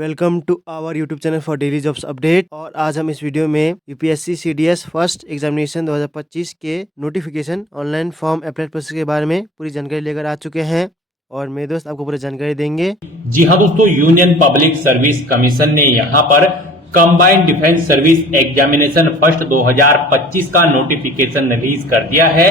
Welcome to our YouTube channel for daily jobs update. और आज हम इस वीडियो में यूपीएससी सीडीएस फर्स्ट एग्जामिनेशन 2025 के notification online form apply process के बारे में पूरी जानकारी लेकर आ चुके हैं और मेरे दोस्त आपको पूरी जानकारी देंगे। जी हाँ दोस्तों, यूनियन पब्लिक सर्विस कमीशन ने यहाँ पर combined Defence service examination first 2025 का नोटिफिकेशन रिलीज कर दिया है।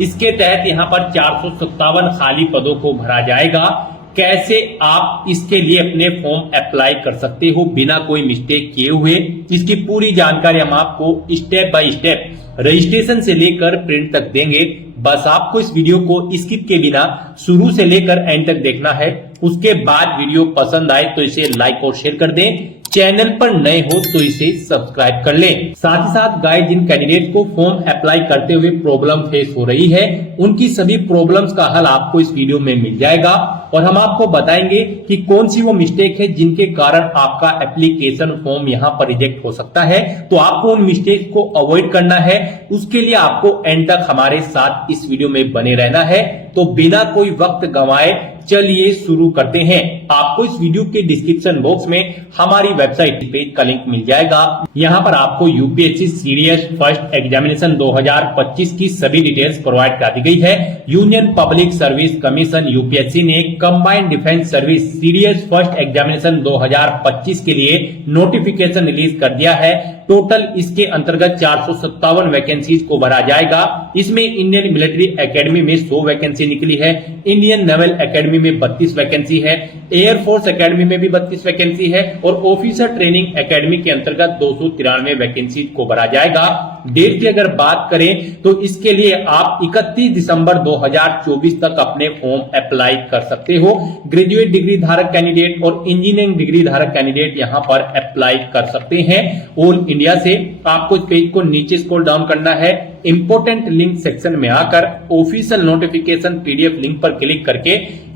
इसके तहत यहाँ पर 457 खाली पदों को भरा जाएगा। कैसे आप इसके लिए अपने फॉर्म अप्लाई कर सकते हो बिना कोई मिस्टेक किए हुए, इसकी पूरी जानकारी हम आपको स्टेप बाय स्टेप रजिस्ट्रेशन से लेकर प्रिंट तक देंगे। बस आपको इस वीडियो को स्किप के बिना शुरू से लेकर एंड तक देखना है। उसके बाद वीडियो पसंद आए तो इसे लाइक और शेयर कर दें। चैनल पर नए हो तो इसे सब्सक्राइब कर लें। साथ ही साथ गाइस, जिन कैंडिडेट को फॉर्म अप्लाई करते हुए प्रॉब्लम फेस हो रही है, उनकी सभी प्रॉब्लम्स का हल आपको इस वीडियो में मिल जाएगा और हम आपको बताएंगे कि कौन सी वो मिस्टेक है जिनके कारण आपका एप्लीकेशन फॉर्म यहाँ पर रिजेक्ट हो सकता है। तो आपको उन मिस्टेक को अवॉइड करना है। उसके लिए आपको एंड तक हमारे साथ इस वीडियो में बने रहना है। तो बिना कोई वक्त गंवाए चलिए शुरू करते हैं। आपको इस वीडियो के डिस्क्रिप्शन बॉक्स में हमारी वेबसाइट पेज का लिंक मिल जाएगा। यहाँ पर आपको यूपीएससी सीडीएस फर्स्ट एग्जामिनेशन 2025 की सभी डिटेल्स प्रोवाइड कर दी गई है। Union Public Service Commission UPSC ने Combined Defence Service CDS first examination 2025 के लिए नोटिफिकेशन रिलीज कर दिया है। टोटल इसके अंतर्गत 457 वैकेंसीज को भरा जाएगा। इसमें इंडियन मिलिट्री एकेडमी में 100 वैकेंसी निकली है, इंडियन नेवल एकेडमी में 32 वैकेंसी है, एयरफोर्स एकेडमी में भी 32 वैकेंसी है और ऑफिसर ट्रेनिंग एकेडमी के अंतर्गत 293 वैकेंसी को भरा जाएगा। डेट की अगर बात करें तो इसके लिए आप 31 दिसंबर 2024 तक अपने फॉर्म अप्लाई कर सकते हो। ग्रेजुएट डिग्री धारक कैंडिडेट और इंजीनियरिंग डिग्री धारक कैंडिडेट यहां पर अप्लाई कर सकते हैं। ऑल इंडिया से आपको इस पेज को नीचे स्क्रॉल डाउन करना है। इंपोर्टेंट लिंक सेक्शन में आकर ऑफिशियल नोटिफिकेशन पीडीएफ लिंक पर क्लिक करके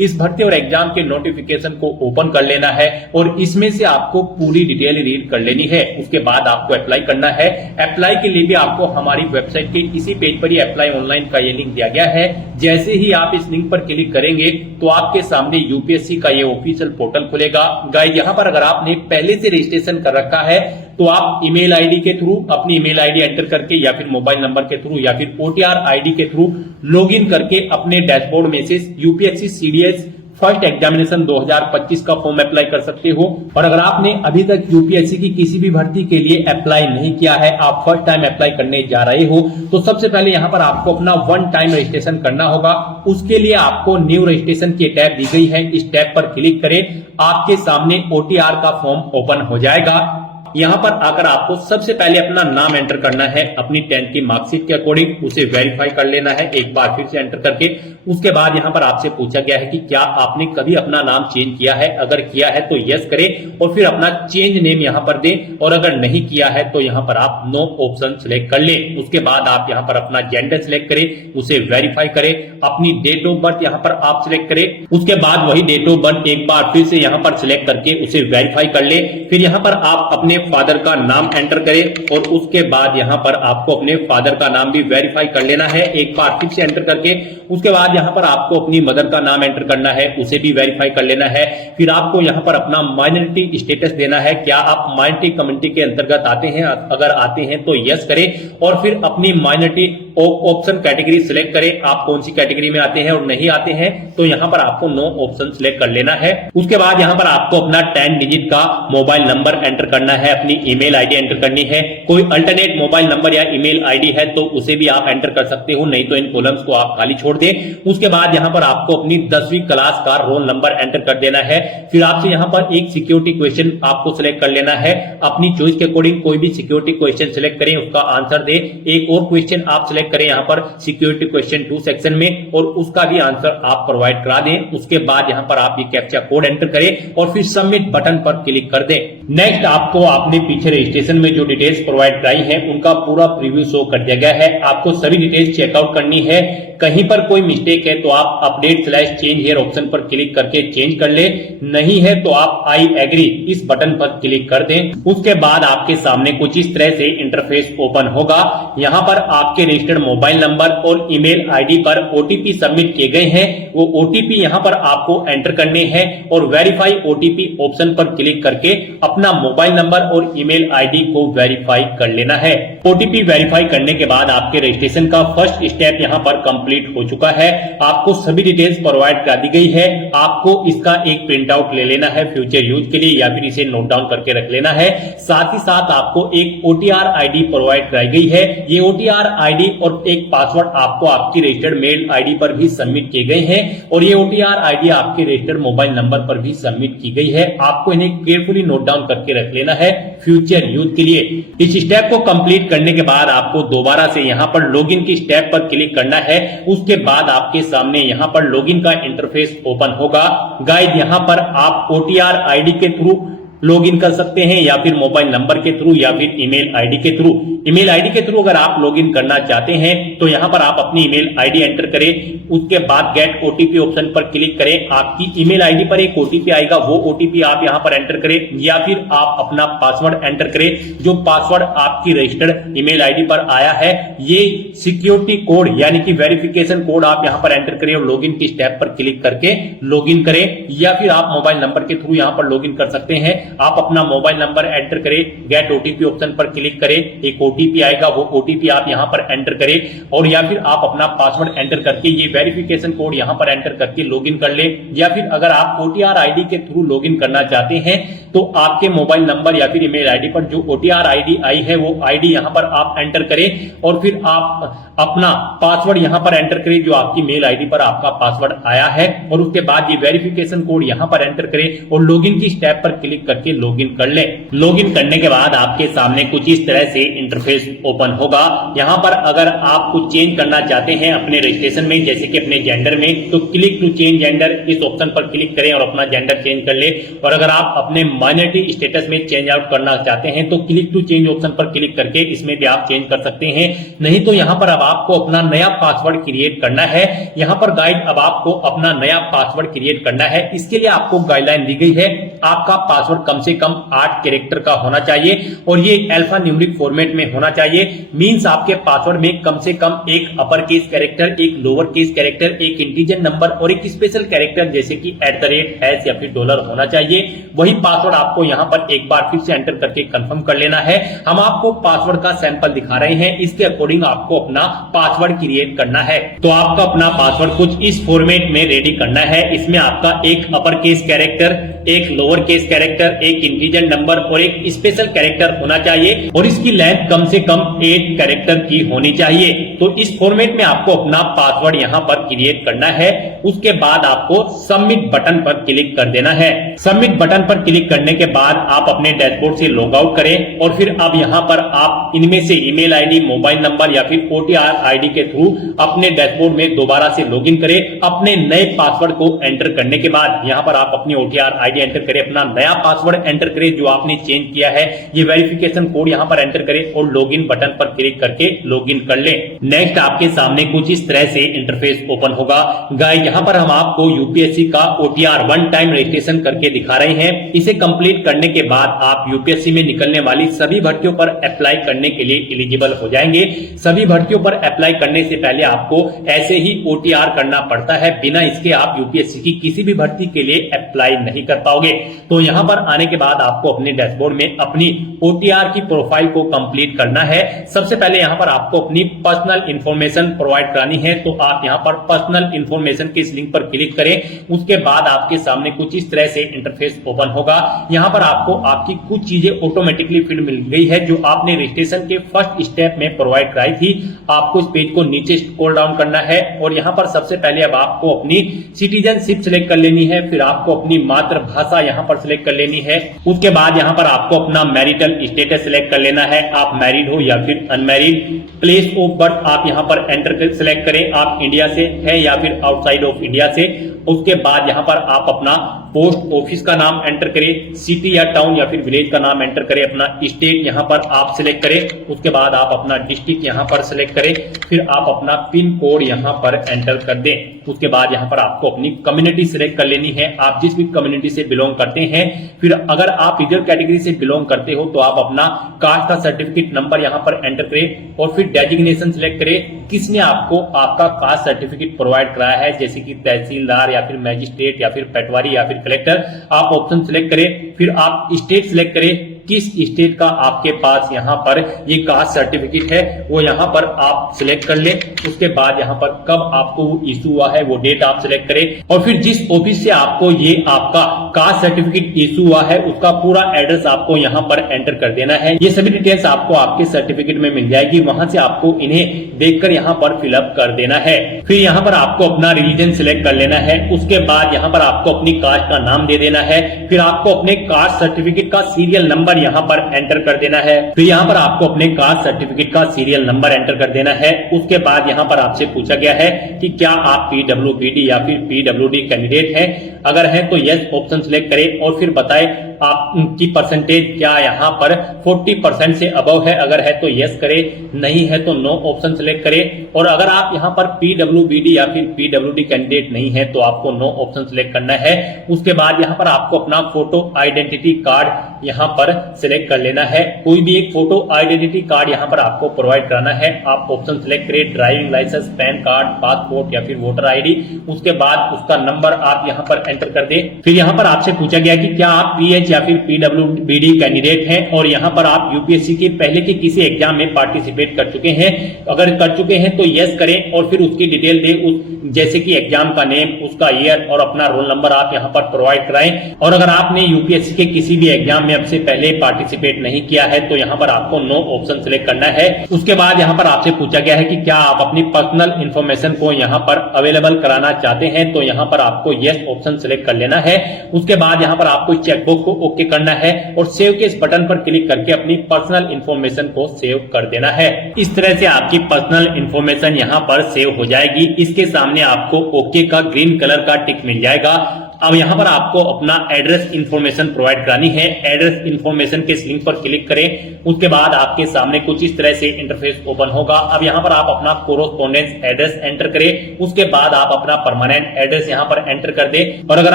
इस भर्ती और एग्जाम के नोटिफिकेशन को ओपन कर लेना है और इसमें से आपको पूरी डिटेल रीड कर लेनी है। उसके बाद आपको अप्लाई करना है। अप्लाई के लिए भी आपको हमारी वेबसाइट के इसी पेज पर ही अप्लाई ऑनलाइन का ये लिंक दिया गया है। जैसे ही आप इस लिंक पर क्लिक करेंगे तो आपके सामने यूपीएससी का ये ऑफिशियल पोर्टल खुलेगा। गाइस, यहाँ पर अगर आपने पहले से रजिस्ट्रेशन कर रखा है तो आप ईमेल आईडी के थ्रू अपनी ईमेल आईडी एंटर करके या फिर मोबाइल नंबर के थ्रू या फिर ओटीआर आईडी के थ्रू लॉगिन करके अपने डैशबोर्ड में से यूपीएससी सीडीएस फर्स्ट एग्जामिनेशन 2025 का फॉर्म अप्लाई कर सकते हो। और अगर आपने अभी तक यूपीएससी की किसी भी भर्ती के लिए अप्लाई नहीं किया है, आप फर्स्ट टाइम अप्लाई करने जा रहे हो, तो सबसे पहले यहाँ पर आपको अपना वन टाइम रजिस्ट्रेशन करना होगा। उसके लिए आपको न्यू रजिस्ट्रेशन की टैब दी गई है, इस टैब पर क्लिक करें। आपके सामने ओटीआर का फॉर्म ओपन हो जाएगा। यहाँ पर आकर आपको सबसे पहले अपना नाम एंटर करना है। अपनी 10th की मार्कशीट के अकॉर्डिंग उसे वेरीफाई कर लेना है एक बार फिर से एंटर करके। उसके बाद यहाँ पर आपसे पूछा गया है कि क्या आपने कभी अपना नाम चेंज किया है। अगर किया है तो यस करें और फिर अपना चेंज नेम यहाँ पर दें और अगर नहीं किया है तो यहाँ पर आप नो ऑप्शन सिलेक्ट कर लें। उसके बाद आप यहाँ पर अपना जेंडर सिलेक्ट करें, उसे वेरीफाई करें। अपनी डेट ऑफ बर्थ यहाँ पर आप सिलेक्ट करें। उसके बाद वही डेट ऑफ बर्थ एक बार फिर से यहाँ पर सिलेक्ट करके उसे वेरीफाई कर ले। फिर यहाँ पर आप अपने फादर का नाम एंटर करें और उसके बाद यहाँ पर आपको अपने फादर का नाम भी वेरीफाई कर लेना है एक बार फिर से एंटर करके। उसके बाद यहाँ पर आपको अपनी मदर का नाम एंटर करना है, उसे भी वेरीफाई कर लेना है। फिर आपको यहाँ पर अपना माइनॉरिटी स्टेटस देना है। क्या आप माइनॉरिटी कम्युनिटी के अंतर्गत आते हैं? अगर आते हैं तो यस करें और फिर अपनी माइनॉरिटी ऑप्शन कैटेगरी सिलेक्ट करें। आप कौन सी कैटेगरी में आते हैं और नहीं आते हैं तो यहाँ पर आपको नो ऑप्शन सिलेक्ट कर लेना है। उसके बाद यहाँ पर आपको अपना 10 डिजिट का मोबाइल नंबर एंटर करना है, अपनी ईमेल आईडी एंटर करनी है। कोई अल्टरनेट मोबाइल नंबर या ईमेल आईडी है तो उसे भी आप एंटर कर सकते हो, नहीं तो इन कॉलम्स को आप खाली छोड़ दें। उसके बाद यहाँ पर आपको अपनी 10वीं क्लास का रोल नंबर एंटर कर देना है। फिर आपसे यहाँ पर एक सिक्योरिटी क्वेश्चन आपको सिलेक्ट कर लेना है। अपनी चॉइस के अकॉर्डिंग कोई भी सिक्योरिटी क्वेश्चन सिलेक्ट करें, उसका आंसर दें। एक और क्वेश्चन आप सिलेक्ट करें यहाँ पर सिक्योरिटी क्वेश्चन 2 सेक्शन में और उसका भी आंसर आप प्रोवाइड करा दें। उसके बाद यहाँ पर आप ये कैप्चा कोड एंटर करें और फिर सबमिट बटन पर क्लिक कर दें। नेक्स्ट आपको आपने पीछे रजिस्ट्रेशन में जो डिटेल्स प्रोवाइड कराई है उनका पूरा प्रीव्यू शो कर दिया गया है। आपको सभी डिटेल्स चेकआउट करनी है। कहीं पर कोई मिस्टेक है तो आप अपडेट/चेंज हियर ऑप्शन पर क्लिक करके चेंज कर ले, नहीं है तो आप आई एग्री इस बटन पर क्लिक कर दें। उसके बाद आपके सामने कुछ इस तरह से इंटरफेस ओपन होगा। यहां पर आपके रजिस्टर्ड मोबाइल नंबर और ईमेल आईडी पर ओटीपी सबमिट किए गए हैं। वो ओटीपी यहां पर आपको एंटर करने हैं और वेरीफाई ओटीपी ऑप्शन पर क्लिक करके अपना मोबाइल नंबर और ईमेल आईडी को वेरीफाई कर लेना है। ओटीपी वेरीफाई करने के बाद आपके रजिस्ट्रेशन का फर्स्ट स्टेप यहां पर कंप्लीट हो चुका है। आपको सभी डिटेल्स प्रोवाइड कर दी गई है। आपको इसका एक प्रिंट आउट ले लेना है फ्यूचर यूज के लिए या फिर इसे नोट डाउन करके रख लेना है। साथ ही साथ आपको एक ओटीआर आईडी प्रोवाइड कराई गई है। ये ओटीआर आईडी और एक पासवर्ड आपको आपकी रजिस्टर्ड मेल आईडी पर भी सबमिट किए गए हैं और ये ओटीआर आईडी आपके रजिस्टर्ड मोबाइल नंबर पर भी सबमिट की गई है। आपको इन्हें केयरफुली नोट डाउन करके रख लेना है फ्यूचर यूज के लिए। इस स्टेप को कंप्लीट करने के बाद आपको दोबारा से यहां पर लॉगिन की स्टेप पर क्लिक करना है। उसके बाद आपके सामने यहां पर लॉगिन का इंटरफेस ओपन होगा। गाइस यहां पर आप ओटीआर आईडी के थ्रू लॉगिन कर सकते हैं या फिर मोबाइल नंबर के थ्रू या फिर ईमेल आईडी के थ्रू। ईमेल आईडी के थ्रू अगर आप लॉगिन करना चाहते हैं तो यहां पर आप अपनी ईमेल आईडी एंटर करें। उसके बाद गेट ओटीपी ऑप्शन पर क्लिक करें। आपकी ईमेल आईडी पर एक ओटीपी आएगा, वो ओटीपी आप यहां पर एंटर करें या फिर आप अपना पासवर्ड एंटर करें। जो पासवर्ड आपकी रजिस्टर्ड ईमेल आईडी पर आया है ये सिक्योरिटी कोड यानी कि वेरिफिकेशन कोड आप यहां पर एंटर करें और लॉगिन की स्टेप पर क्लिक करके लॉगिन करें या फिर आप मोबाइल नंबर के थ्रू यहां पर लॉगिन कर सकते हैं। आप अपना मोबाइल नंबर एंटर करें, गेट ओटीपी ऑप्शन पर क्लिक करें, एक ओटीपी आएगा, वो ओटीपी आप यहां पर एंटर करें और या फिर आप अपना पासवर्ड एंटर करके ये वेरिफिकेशन कोड यहां पर एंटर करके लॉगिन कर ले। या फिर अगर आप ओटीआर आईडी के थ्रू लॉगिन करना चाहते हैं तो आपके मोबाइल नंबर या फिर ईमेल आईडी पर जो ओटीआर आईडी आई है वो आईडी यहां पर आप एंटर करें और फिर आप अपना पासवर्ड यहां पर एंटर करें जो आपकी मेल आईडी पर आपका पासवर्ड आया है और उसके बाद ये वेरिफिकेशन कोड यहां पर एंटर करें और लॉगिन की स्टेप पर क्लिक करके लॉगिन कर ले। लॉगिन करने के बाद आपके सामने कुछ इस तरह से इंटरफेस ओपन होगा। यहां पर अगर आप कुछ चेंज करना चाहते हैं अपने रजिस्ट्रेशन में जैसे कि अपने जेंडर में तो क्लिक टू चेंज जेंडर इस ऑप्शन पर क्लिक करें और अपना जेंडर चेंज कर ले। और अगर आप अपने माइनॉरिटी स्टेटस में चेंज आउट करना चाहते हैं तो क्लिक टू चेंज ऑप्शन पर क्लिक करके इसमें भी आप चेंज कर सकते हैं। नहीं तो यहां पर अब आपको अपना नया पासवर्ड क्रिएट करना है। यहां पर गाइड अब आपको अपना नया पासवर्ड क्रिएट करना है। इसके लिए आपको गाइडलाइन दी गई है। आपका पासवर्ड कम से कम 8 कैरेक्टर का होना चाहिए और ये अल्फा न्यूमेरिक फॉर्मेट में होना चाहिए। मींस आपके पासवर्ड में कम से कम एक अपर केस कैरेक्टर, एक लोअर केस कैरेक्टर, एक इंटीजर नंबर और एक स्पेशल कैरेक्टर जैसे कि @ या फिर डॉलर होना चाहिए। वही पासवर्ड आपको यहां पर एक बार फिर से एंटर करके कंफर्म कर लेना है। हम आपको पासवर्ड का सैंपल दिखा रहे हैं, इसके अकॉर्डिंग आपको अपना पासवर्ड क्रिएट करना है। तो आपका अपना पासवर्ड कुछ इस फॉर्मेट में रेडी करना है। इसमें आपका एक अपर केस कैरेक्टर, एक लोअर केस कैरेक्टर, एक इंटीजर नंबर और एक स्पेशल कैरेक्टर होना चाहिए और इसकी लेंथ कम से कम 8 कैरेक्टर की होनी चाहिए। तो इस फॉर्मेट में आपको अपना पासवर्ड यहां पर क्रिएट करना है। उसके बाद आपको सबमिट बटन पर क्लिक कर देना है। सबमिट बटन पर क्लिक करने के बाद आप अपने डैशबोर्ड से लॉग आउट करें और फिर अब यहां पर आप इनमें से ईमेल आईडी, मोबाइल नंबर या फिर ओटीआर आईडी के थ्रू अपने डैशबोर्ड में दोबारा से लॉगिन करें। अपने नए पासवर्ड को एंटर करने के बाद यहां पर आप अपनी ओटीआर आईडी एंटर करें, अपना नया पासवर्ड एंटर करें जो आपने चेंज किया है, ये वेरिफिकेशन कोड यहां पर एंटर करें और लॉगिन बटन पर क्लिक करके लॉगिन कर लें। नेक्स्ट आपके सामने कुछ इस तरह से इंटरफेस ओपन होगा। गाइस यहां पर हम आपको यूपीएससी का ओटीआर वन टाइम रजिस्ट्रेशन करके दिखा रहे हैं। इसे कंप्लीट करने के बाद आप यूपीएससी में निकलने वाली सभी भर्तियों पर अप्लाई करने के लिए एलिजिबल हो जाएंगे। सभी भर्तियों पर अप्लाई करने से पहले आपको ऐसे ही ओटीआर करना पड़ता है, बिना इसके आप यूपीएससी की किसी भी भर्ती के लिए अप्लाई नहीं कर पाओगे। तो यहां पर आने के बाद आपको अपने डैशबोर्ड में अपनी ओटीआर की प्रोफाइल को कंप्लीट करना है। सबसे पहले यहां पर आपको अपनी पर्सनल इंफॉर्मेशन प्रोवाइड करानी है, तो आप यहां पर पर्सनल इंफॉर्मेशन के इस लिंक पर क्लिक करें। उसके बाद आपके सामने कुछ इस तरह से इंटरफेस ओपन होगा। यहां पर आपको आपकी कुछ चीजें ऑटोमेटिकली फिल मिल गई है जो आपने रजिस्ट्रेशन के फर्स्ट स्टेप में प्रोवाइड कराई थी। आपको इस पेज को नीचे स्क्रॉल डाउन करना है और यहां पर सबसे पहले अब आपको अपनी सिटीजनशिप सिलेक्ट कर लेनी है, फिर आपको अपनी मातृभाषा यहां पर सिलेक्ट कर लेनी है। उसके बाद यहां पर आपको अपना मैरिटल स्टेटस सिलेक्ट कर लेना है, आप मैरिड हो या फिर अनमैरिड। प्लेस ऑफ बर्थ आप यहां पर एंटर सिलेक्ट करें, आप इंडिया से है या फिर आउटसाइड ऑफ इंडिया से। उसके बाद यहां पर आप अपना पोस्ट ऑफिस का नाम एंटर करें, सिटी या टाउन या फिर विलेज का नाम एंटर करें, अपना स्टेट यहाँ पर आप सिलेक्ट करें, उसके बाद आप अपना डिस्ट्रिक्ट यहाँ पर सिलेक्ट करें, फिर आप अपना पिन कोड यहाँ पर एंटर कर दें। उसके बाद यहाँ पर आपको अपनी कम्युनिटी सिलेक्ट कर लेनी है, आप जिस भी कम्युनिटी से बिलोंग करते हैं। फिर अगर आप रिजर्व कैटेगरी से बिलोंग करते हो तो आप अपना कास्ट का सर्टिफिकेट नंबर यहाँ पर एंटर करें और फिर डेजिग्नेशन सिलेक्ट करें, किसने आपको आपका कास्ट सर्टिफिकेट प्रोवाइड कराया है, जैसे कि तहसीलदार या फिर मैजिस्ट्रेट या फिर पटवारी या फिर कलेक्टर। आप ऑप्शन सिलेक्ट करें, फिर आप स्टेट सिलेक्ट करें, किस स्टेट का आपके पास यहाँ पर ये कास्ट सर्टिफिकेट है वो यहाँ पर आप सिलेक्ट कर लें। उसके बाद यहाँ पर कब आपको वो इशू हुआ है वो डेट आप सिलेक्ट करें और फिर जिस ऑफिस से आपको ये आपका कास्ट सर्टिफिकेट इशू हुआ है उसका पूरा एड्रेस आपको यहाँ पर एंटर कर देना है। ये सभी डिटेल्स आपको आपके सर्टिफिकेट में मिल जाएगी, वहां से आपको इन्हें देखकर यहाँ पर फिलअप कर देना है। फिर यहाँ पर आपको अपना रिलीजन सिलेक्ट कर लेना है, उसके बाद यहाँ पर आपको अपनी कास्ट का नाम दे देना है, फिर आपको अपने कास्ट सर्टिफिकेट का सीरियल नंबर यहाँ पर एंटर कर देना है। फिर यहाँ पर आपको अपने कास्ट सर्टिफिकेट का सीरियल नंबर एंटर कर देना है। उसके बाद यहाँ पर आपसे पूछा गया है कि क्या आप पीडब्ल्यूबीडी या फिर पीडब्ल्यूडी कैंडिडेट हैं, अगर है तो यस ऑप्शन सिलेक्ट करें और फिर बताएं आपकी परसेंटेज क्या यहाँ पर 40% से अबव है, अगर है तो यस करें, नहीं है तो नो ऑप्शन सिलेक्ट करें। और अगर आप यहाँ पर पीडब्ल्यूबीडी या फिर पीडब्ल्यूडी कैंडिडेट नहीं है तो आपको नो ऑप्शन सिलेक्ट करना है। उसके बाद यहाँ पर आपको अपना फोटो आइडेंटिटी कार्ड यहाँ पर सिलेक्ट कर लेना है, कोई भी एक फोटो आइडेंटिटी कार्ड यहाँ पर आपको प्रोवाइड कराना है। आप ऑप्शन सिलेक्ट करें, driving licence, PAN card, passport या फिर वोटर आईडी। उसके बाद उसका नंबर आप यहाँ पर एंटर कर दें। फिर यहाँ पर आपसे पूछा गया कि क्या आप पीएच या फिर पीडब्ल्यूबीडी कैंडिडेट हैं और यहाँ पर आप यूपीएससी के पहले के किसी एग्जाम में पार्टिसिपेट कर चुके हैं, अगर कर चुके हैं तो यस करें और फिर उसकी डिटेल दें, जैसे कि एग्जाम का नेम, उसका ईयर और अपना रोल नंबर आप यहाँ पर प्रोवाइड कराएं। और अगर आपने यूपीएससी के किसी भी एग्जाम में अब से पहले पार्टिसिपेट नहीं किया है तो यहाँ पर आपको नो ऑप्शन सिलेक्ट करना है। उसके बाद यहाँ पर आपसे पूछा गया है कि क्या आप अपनी पर्सनल इंफॉर्मेशन को यहाँ पर अवेलेबल कराना चाहते हैं, तो यहाँ पर आपको यस ऑप्शन सिलेक्ट कर लेना है। उसके बाद यहाँ पर आपको चेकबॉक्स को ओके करना है और सेव के इस बटन पर क्लिक करके अपनी पर्सनल इंफॉर्मेशन को सेव कर देना है। इस तरह से आपकी पर्सनल इंफॉर्मेशन यहाँ पर सेव हो जाएगी। इसके सामने आपको ओके का ग्रीन कलर का टिक मिल जाएगा। अब यहाँ पर आपको अपना एड्रेस इंफॉर्मेशन प्रोवाइड करानी है। एड्रेस इंफॉर्मेशन के लिंक पर क्लिक करें, उसके बाद आपके सामने कुछ इस तरह से इंटरफेस ओपन होगा। अब यहाँ पर आप अपना कोरोस्पोंडेंस एड्रेस एंटर करें, उसके बाद आप अपना परमानेंट एड्रेस यहाँ पर एंटर कर दें। और अगर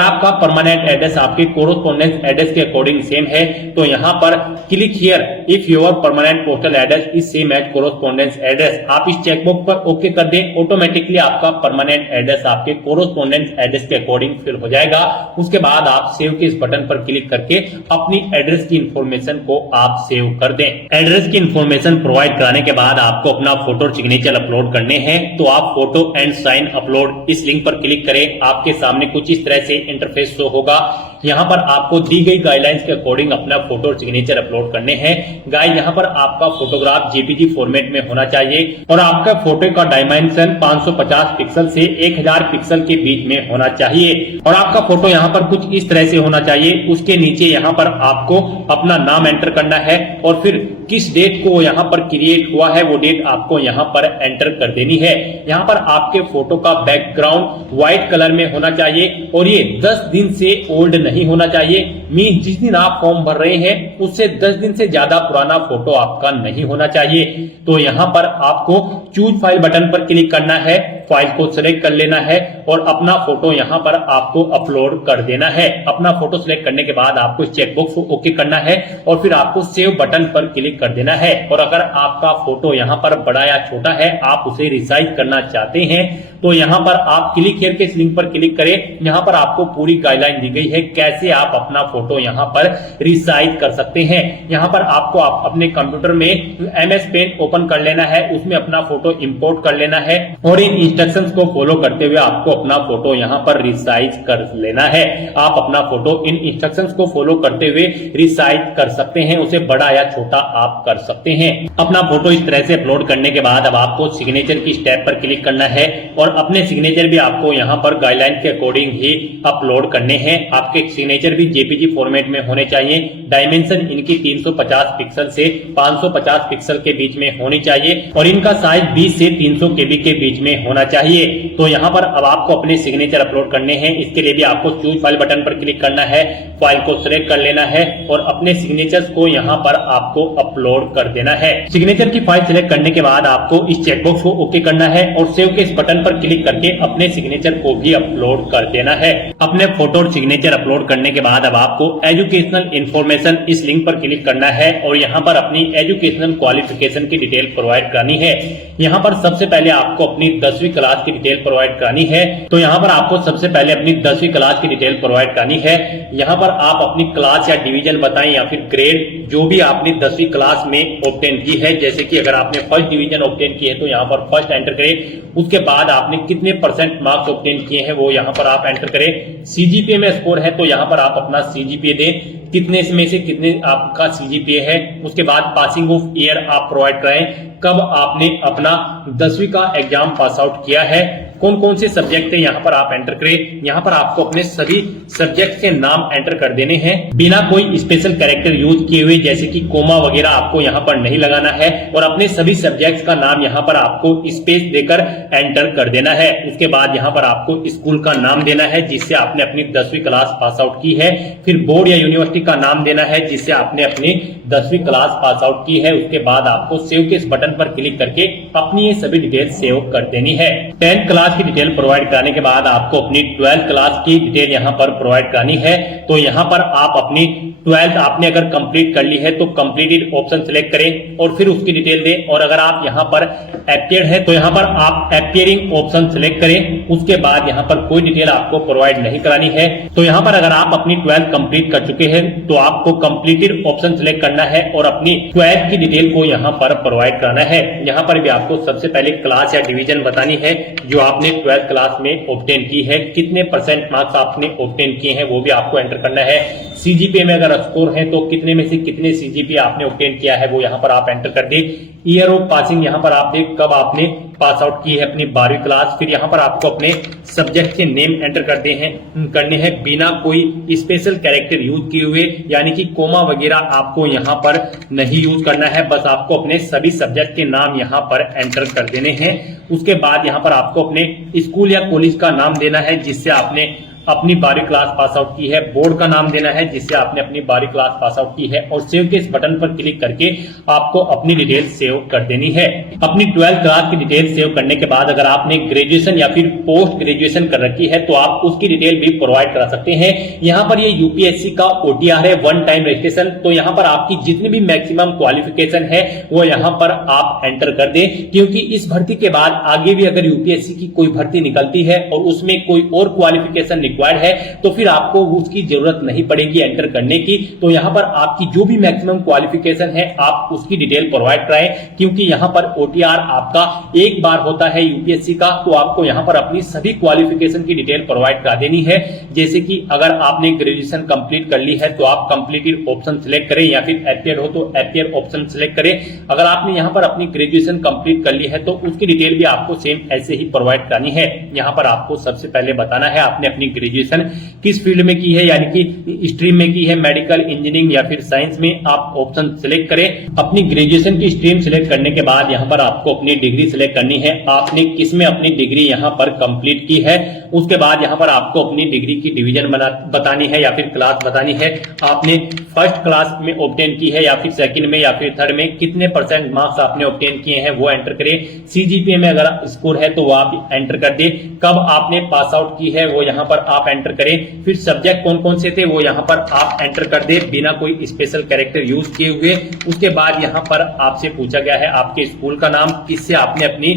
आपका परमानेंट एड्रेस आपके कोरोस्पोंडेंस एड्रेस के अकॉर्डिंग सेम है तो यहाँ पर click here if your permanent postal address is same as correspondence address, आप इस चेकबॉक्स पर ओके कर दें। ऑटोमेटिकली आपका परमानेंट एड्रेस आपके कोरोस्पोंडेंस एड्रेस के अकॉर्डिंग फिल हो जाएगा। उसके बाद आप सेव के इस बटन पर क्लिक करके अपनी एड्रेस की इंफॉर्मेशन को आप सेव कर दें। एड्रेस की इंफॉर्मेशन प्रोवाइड कराने के बाद आपको अपना फोटो और सिग्नेचर अपलोड करने हैं, तो आप फोटो एंड साइन अपलोड इस लिंक पर क्लिक करें। आपके सामने कुछ इस तरह से इंटरफेस शो होगा। यहाँ पर आपको दी गई गाइडलाइंस के अकॉर्डिंग अपना फोटो और सिग्नेचर अपलोड करने हैं। गाइस, यहाँ पर आपका फोटोग्राफ जेपीजी फॉर्मेट में होना चाहिए और आपका फोटो का डायमेंशन 550 पिक्सल से 1000 पिक्सल के बीच में होना चाहिए और आपका फोटो यहाँ पर कुछ इस तरह से होना चाहिए। उसके नीचे यहाँ पर आपको अपना नाम एंटर करना है और फिर किस डेट को यहाँ पर क्रिएट हुआ है वो डेट आपको यहाँ पर एंटर कर देनी है। यहाँ पर आपके फोटो का बैकग्राउंड व्हाइट कलर में होना चाहिए और ये 10 दिन से ओल्ड नहीं होना चाहिए। मीन जिस दिन आप फॉर्म भर रहे हैं उससे 10 दिन से ज्यादा पुराना फोटो आपका नहीं होना चाहिए। तो यहाँ पर आपको चूज फाइल बटन पर क्लिक करना है, फाइल को सिलेक्ट कर लेना है और अपना फोटो यहाँ पर आपको अपलोड कर देना है। अपना फोटो सिलेक्ट करने के बाद आपको चेकबॉक्स को ओके करना है और फिर आपको सेव बटन पर क्लिक कर देना है। और अगर आपका फोटो यहाँ पर बड़ा या छोटा है, आप उसे रिसाइज करना चाहते हैं, तो यहाँ पर आप क्लिक हियर के इस लिंक पर क्लिक करें। यहाँ पर आपको पूरी गाइडलाइन दी गई है कैसे आप अपना फोटो यहाँ पर रिसाइज कर सकते हैं। यहाँ पर आपको अपने कंप्यूटर में MS पेंट ओपन कर लेना है, उसमें अपना फोटो इंपोर्ट कर लेना है और इन इंस्ट्रक्शंस को फॉलो करते हुए आपको अपना फोटो यहाँ पर रिसाइज कर लेना है। आप अपना फोटो इन इंस्ट्रक्शंस को फॉलो करते हुए रिसाइज कर सकते हैं, उसे बड़ा या छोटा आप कर सकते हैं। अपना फोटो इस तरह से अपलोड करने के बाद अब आपको सिग्नेचर की स्टेप पर क्लिक करना है और अपने सिग्नेचर भी आपको यहाँ पर गाइडलाइन के अकॉर्डिंग ही अपलोड करने हैं। आपके सिग्नेचर भी जेपीजी फॉर्मेट में होने चाहिए। डायमेंशन इनकी 350 पिक्सल से 550 पिक्सल के बीच में होनी चाहिए और इनका साइज 20 से 300 केबी के बीच में होना होना चाहिए। तो यहाँ पर अब आपको अपने सिग्नेचर अपलोड करने हैं। इसके लिए भी आपको चूज फाइल बटन पर क्लिक करना है, फाइल को सिलेक्ट कर लेना है और अपने सिग्नेचर्स को यहाँ पर आपको अपलोड कर देना है। सिग्नेचर की फाइल सिलेक्ट करने के बाद आपको इस चेकबॉक्स को ओके करना है और सेव के इस बटन पर क्लिक करके अपने सिग्नेचर को भी अपलोड कर देना है। अपने फोटो और सिग्नेचर अपलोड करने के बाद अब आपको एजुकेशनल इंफॉर्मेशन इस लिंक पर क्लिक करना है और यहाँ पर अपनी एजुकेशनल क्वालिफिकेशन की डिटेल प्रोवाइड करानी है। यहाँ पर सबसे पहले आपको अपनी 10वीं क्लास की डिटेल प्रोवाइड करानी है। तो यहाँ पर आपको सबसे पहले अपनी 10वीं क्लास की डिटेल प्रोवाइड करानी है। यहाँ पर आप अपनी क्लास या डिवीजन बताएं या फिर ग्रेड जो भी आपने 10वीं क्लास में ऑब्टेन की है। जैसे कि अगर आपने फर्स्ट डिवीजन ऑब्टेन की है तो यहाँ पर फर्स्ट एंटर करें। उसके बाद आपने कितने परसेंट मार्क्स ऑब्टेन किए हैं वो यहाँ पर आप एंटर करें। सीजीपीए में स्कोर है तो यहाँ पर आप अपना सीजीपीए दें, कितने में से कितने आपका सीजीपीए है। उसके बाद पासिंग ऑफ ईयर आप प्रोवाइड कराएं, कब आपने अपना 10वीं का एग्जाम पास आउट किया है, कौन कौन से सब्जेक्ट है यहाँ पर आप एंटर करें। यहाँ पर आपको अपने सभी सब्जेक्ट के नाम एंटर कर देने हैं बिना कोई स्पेशल कैरेक्टर यूज किए हुए, जैसे कि कोमा वगैरह आपको यहाँ पर नहीं लगाना है। और अपने सभी सब्जेक्ट्स का नाम यहाँ पर आपको स्पेस देकर एंटर कर देना है। उसके बाद यहाँ पर आपको स्कूल का नाम देना है जिससे आपने अपनी 10वीं क्लास पास आउट की है। फिर बोर्ड या यूनिवर्सिटी का नाम देना है जिससे आपने अपनी 10वीं क्लास पास आउट की है। उसके बाद आपको सेव के इस बटन पर क्लिक करके अपनी ये सभी डिटेल सेव कर देनी है। 10th क्लास की डिटेल प्रोवाइड कराने के बाद आपको अपनी 12th क्लास की डिटेल यहाँ पर प्रोवाइड करानी है। तो यहाँ पर आप अपनी 12th आपने अगर कंप्लीट कर ली है तो कंप्लीटेड ऑप्शन सिलेक्ट करें और फिर उसकी डिटेल दें। और अगर आप यहाँ पर अपीयर है तो यहाँ पर आप अपीयरिंग ऑप्शन सिलेक्ट करें। उसके बाद यहाँ पर कोई डिटेल आपको प्रोवाइड नहीं करानी है। तो यहाँ पर अगर आप अपनी 12th कंप्लीट कर चुके हैं तो आपको कंप्लीटेड ऑप्शन सिलेक्ट करना है और अपनी 12th की डिटेल को यहाँ पर प्रोवाइड कराना है। यहाँ पर भी आपको सबसे पहले क्लास या डिवीजन बतानी है जो आपने 12th क्लास में ऑब्टेन की है, कितने परसेंट मार्क्स आपने ऑब्टेन किए हैं वो भी आपको एंटर करना है। सीजीपीए में अगर स्कोर है तो कितने में से कितने सीजीपीए आपने ऑब्टेन किया है वो यहाँ पर आप एंटर कर दें। ईयर ऑफ पासिंग यहाँ पर आप देख कब आपने पास आउट की है अपनी 12वीं क्लास। फिर यहाँ पर आपको अपने सब्जेक्ट के नेम एंटर करने हैं बिना कोई स्पेशल कैरेक्टर यूज किए हुए, यानी कि कोमा वगैरह आपको यहाँ पर नहीं यूज करना है। बस आपको अपने सभी सब्जेक्ट के नाम यहाँ पर एंटर कर देने हैं। उसके बाद यहाँ पर आपको अपने स्कूल या कॉलेज का नाम देना है जिससे आपने अपनी 12वीं क्लास पास आउट की है। बोर्ड का नाम देना है जिससे आपने अपनी 12वीं क्लास पास आउट की है और सेव के इस बटन पर क्लिक करके आपको अपनी डिटेल सेव कर देनी है। अपनी 12th क्लास की डिटेल सेव करने के बाद अगर आपने ग्रेजुएशन या फिर पोस्ट ग्रेजुएशन कर रखी है तो आप उसकी डिटेल भी प्रोवाइड करा सकते हैं। यहाँ पर ये यूपीएससी का ओटीआर है, वन टाइम रजिस्ट्रेशन। तो यहाँ पर आपकी जितनी भी मैक्सिमम क्वालिफिकेशन है वो यहाँ पर आप एंटर कर दें, क्योंकि इस भर्ती के बाद आगे भी अगर यूपीएससी की कोई भर्ती निकलती है और उसमें कोई और क्वालिफिकेशन रिक्वायर्ड है तो फिर आपको उसकी जरूरत नहीं पड़ेगी एंटर करने की। तो यहाँ पर आपकी जो भी मैक्सिमम क्वालिफिकेशन है आप उसकी डिटेल प्रोवाइड कराएं, क्योंकि यहाँ पर ओटीआर आपका एक बार होता है यूपीएससी का। तो आपको यहाँ पर अपनी सभी क्वालिफिकेशन की डिटेल प्रोवाइड करा देनी है। जैसे कि अगर आपने ग्रेजुएशन कंप्लीट कर ली है तो आप कंप्लीटेड ऑप्शन सिलेक्ट करें, या फिर अपीयर हो तो अपीयर ऑप्शन सिलेक्ट करें। अगर आपने यहाँ पर अपनी ग्रेजुएशन कंप्लीट कर ली है तो उसकी डिटेल भी आपको सेम ऐसे ही प्रोवाइड करानी है। यहाँ पर आपको सबसे पहले बताना है आपने अपनी ग्रेजुएशन किस फील्ड में की है, यानी कि स्ट्रीम में की है, मेडिकल, इंजीनियरिंग या फिर साइंस में। आप ऑप्शन सिलेक्ट करें। अपनी ग्रेजुएशन की स्ट्रीम सिलेक्ट करने के बाद यहाँ पर आपको अपनी डिग्री सिलेक्ट करनी है, आपने किस में अपनी डिग्री यहाँ पर कंप्लीट की है। उसके बाद यहाँ पर आपको अपनी डिग्री की डिवीजन बतानी है या फिर क्लास बतानी है। आपने फर्स्ट क्लास में ऑब्टेन की है या फिर सेकंड में या फिर थर्ड में, कितने परसेंट मार्क्स आपने ऑब्टेन किए हैं वो एंटर करें। सीजीपीए में अगर स्कोर है तो वो आप एंटर कर दे। कब आपने पास आउट की है वो यहाँ पर आप एंटर करें। फिर सब्जेक्ट कौन कौन से थे वो यहाँ पर आप एंटर कर दे बिना कोई स्पेशल कैरेक्टर यूज किए हुए। उसके बाद यहाँ पर आपसे पूछा गया है आपके स्कूल का नाम, किससे आपने अपनी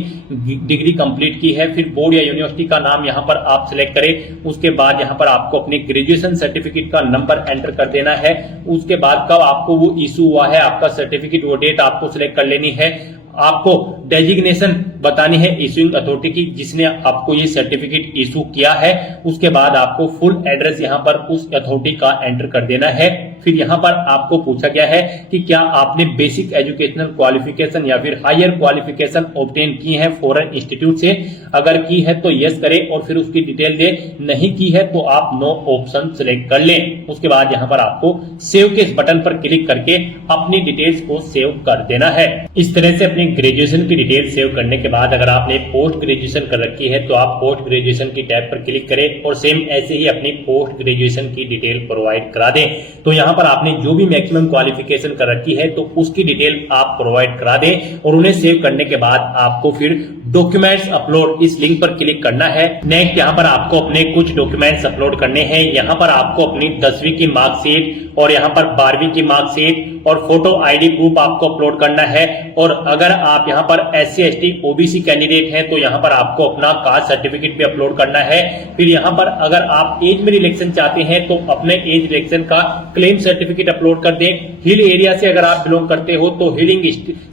डिग्री कंप्लीट की है। फिर बोर्ड या यूनिवर्सिटी का नाम यहाँ पर आप सिलेक्ट करें। उसके बाद यहाँ पर आपको अपनी ग्रेजुएशन सर्टिफिकेट का नंबर एंटर कर देना है। उसके बाद कब आपको वो इशू हुआ है आपका सर्टिफिकेट, वो डेट आपको सिलेक्ट कर लेनी है। आपको डेजिग्नेशन बतानी है इशूइंग अथॉरिटी की जिसने आपको ये सर्टिफिकेट इशू किया है। उसके बाद आपको फुल एड्रेस यहाँ पर उस अथॉरिटी का एंटर कर देना है। फिर यहाँ पर आपको पूछा गया है कि क्या आपने बेसिक एजुकेशनल क्वालिफिकेशन या फिर हायर क्वालिफिकेशन ऑब्टेन की है फॉरेन इंस्टीट्यूट से। अगर की है तो यस करें और फिर उसकी डिटेल दे, नहीं की है तो आप नो ऑप्शन सिलेक्ट कर लें। उसके बाद यहाँ पर आपको सेव के इस बटन पर क्लिक करके अपनी डिटेल्स को सेव कर देना है। इस तरह से अपनी ग्रेजुएशन की डिटेल सेव करने के बाद अगर आपने पोस्ट ग्रेजुएशन कर रखी है तो आप पोस्ट ग्रेजुएशन की टैब पर क्लिक करें और सेम ऐसे ही अपनी पोस्ट ग्रेजुएशन की डिटेल प्रोवाइड करा दें। तो यहाँ पर आपने जो भी मैक्सिमम क्वालिफिकेशन कर रखी है तो उसकी डिटेल आप प्रोवाइड करा दें और उन्हें सेव करने के बाद आपको फिर डॉक्यूमेंट्स अपलोड इस लिंक पर क्लिक करना है। नेक्स्ट यहाँ पर आपको अपने कुछ डॉक्यूमेंट्स अपलोड करने हैं। यहाँ पर आपको अपनी 10वीं की मार्कशीट और यहाँ पर 12वीं की मार्कशीट और फोटो आईडी प्रूफ आपको अपलोड करना है। और अगर आप यहाँ पर SC ST OBC कैंडिडेट हैं तो यहाँ पर आपको अपना कास्ट सर्टिफिकेट भी अपलोड करना है। फिर यहाँ पर अगर आप एज में रिलेक्शन चाहते हैं तो अपने एज रिलेक्शन का क्लेम सर्टिफिकेट अपलोड कर दें। हिल एरिया से अगर आप बिलोंग करते हो तो हिलिंग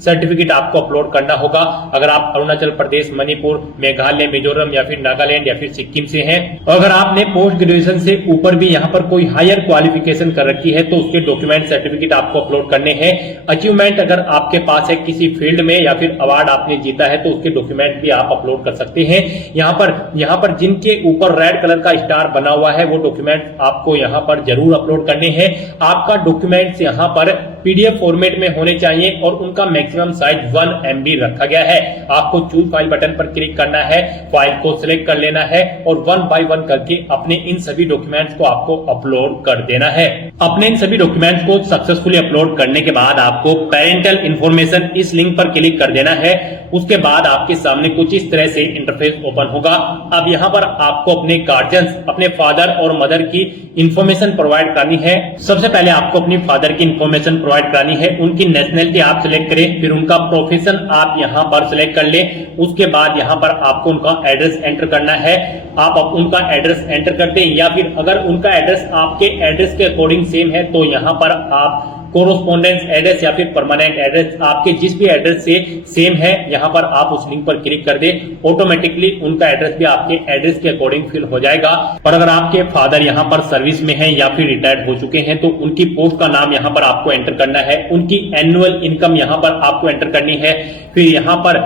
सर्टिफिकेट आपको अपलोड करना होगा। अगर आप अरुणाचल प्रदेश, मणिपुर, मेघालय, मिजोरम या फिर नागालैंड या फिर सिक्किम से हैं। अगर आपने पोस्ट ग्रेजुएशन से ऊपर भी यहाँ पर कोई हायर क्वालिफिकेशन कर रखी है तो उसके डॉक्यूमेंट सर्टिफिकेट आपको अपलोड करने हैं। अचीवमेंट अगर आपके पास है किसी फील्ड में या फिर अवार्ड आपने जीता है तो उसके डॉक्यूमेंट भी आप अपलोड कर सकते हैं। यहाँ पर जिनके ऊपर रेड कलर का स्टार बना हुआ है वो डॉक्यूमेंट आपको यहाँ पर जरूर अपलोड करने हैं। आपका डॉक्यूमेंट्स यहाँ पर PDF फॉर्मेट में होने चाहिए और उनका मैक्सिमम साइज 1 MB रखा गया है। आपको चूज फाइल बटन पर क्लिक करना है, फाइल को सिलेक्ट कर लेना है और 1 by 1 करके अपने इन सभी डॉक्यूमेंट्स को आपको अपलोड कर देना है। अपने इन सभी डॉक्यूमेंट्स को सक्सेसफुली अपलोड करने के बाद आपको पेरेंटल इंफॉर्मेशन इस लिंक पर क्लिक कर देना है। उसके बाद आपके सामने कुछ इस तरह से इंटरफेस ओपन होगा। अब यहाँ पर आपको अपने गार्जियंस, अपने फादर और मदर की इंफॉर्मेशन प्रोवाइड करनी है। सबसे पहले आपको अपनी फादर की इंफॉर्मेशन प्रोवाइड करानी है। उनकी नेशनलिटी आप सिलेक्ट करें, फिर उनका प्रोफेशन आप यहाँ पर सिलेक्ट कर लें। उसके बाद यहाँ पर आपको उनका एड्रेस एंटर करना है। आप उनका एड्रेस एंटर कर दें या फिर अगर उनका एड्रेस आपके एड्रेस के अकॉर्डिंग सेम है तो यहाँ पर आप कोरोस्पोंडेंस एड्रेस या फिर परमानेंट एड्रेस आपके जिस भी एड्रेस से सेम है यहाँ पर आप उस लिंक पर क्लिक कर दें। ऑटोमेटिकली उनका एड्रेस भी आपके एड्रेस के अकॉर्डिंग फिल हो जाएगा। और अगर आपके फादर यहाँ पर सर्विस में हैं या फिर रिटायर्ड हो चुके हैं तो उनकी पोस्ट का नाम यहाँ पर आपको एंटर करना है। उनकी एनुअल इनकम यहाँ पर आपको एंटर करनी है। फिर यहाँ पर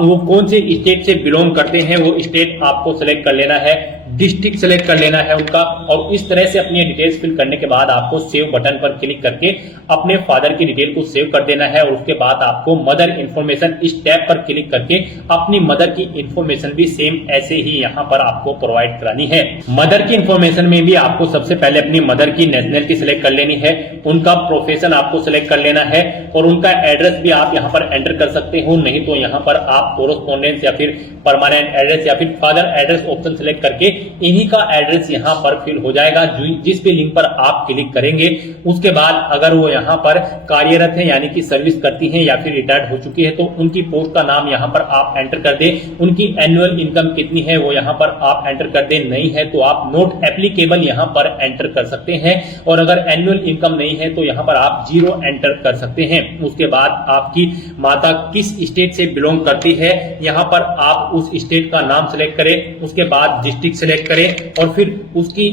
वो कौन से स्टेट से बिलोंग करते हैं वो स्टेट आपको सिलेक्ट कर लेना है। डिस्ट्रिक्ट सेलेक्ट कर लेना है उनका। और इस तरह से अपनी डिटेल्स फिल करने के बाद आपको सेव बटन पर क्लिक करके अपने फादर की डिटेल को सेव कर देना है। और उसके बाद आपको मदर इंफॉर्मेशन इस टैब पर क्लिक करके अपनी मदर की इंफॉर्मेशन भी सेम ऐसे ही यहाँ पर आपको प्रोवाइड करानी है। मदर की इंफॉर्मेशन में भी आपको सबसे पहले अपनी मदर की नेशनलिटी सिलेक्ट कर लेनी है, उनका प्रोफेशन आपको सिलेक्ट कर लेना है और उनका एड्रेस भी आप यहाँ पर एंटर कर सकते हो। नहीं तो यहाँ पर आप कोरोस्पोंडेंस या फिर परमानेंट एड्रेस या फिर फादर एड्रेस ऑप्शन सिलेक्ट करके इन्हीं का एड्रेस यहाँ पर फिल हो जाएगा। जिस भी लिंक पर आप क्लिक करेंगे उसके बाद अगर वो यहाँ पर कार्यरत है यानी कि सर्विस करती हैं या फिर रिटायर्ड हो चुकी है तो उनकी पोस्ट का नाम यहाँ पर आप एंटर कर दें। उनकी एनुअल इनकम कितनी है वो यहाँ पर आप एंटर कर दें। नहीं है तो आप नॉट एप्लीकेबल यहाँ पर एंटर कर सकते हैं। और अगर एनुअल इनकम नहीं है तो यहाँ पर आप 0 एंटर कर सकते हैं। उसके बाद आपकी माता किस स्टेट से बिलोंग करती है यहाँ पर आप उस स्टेट का नाम सिलेक्ट करें। उसके बाद डिस्ट्रिक्ट सिलेक्ट करें और फिर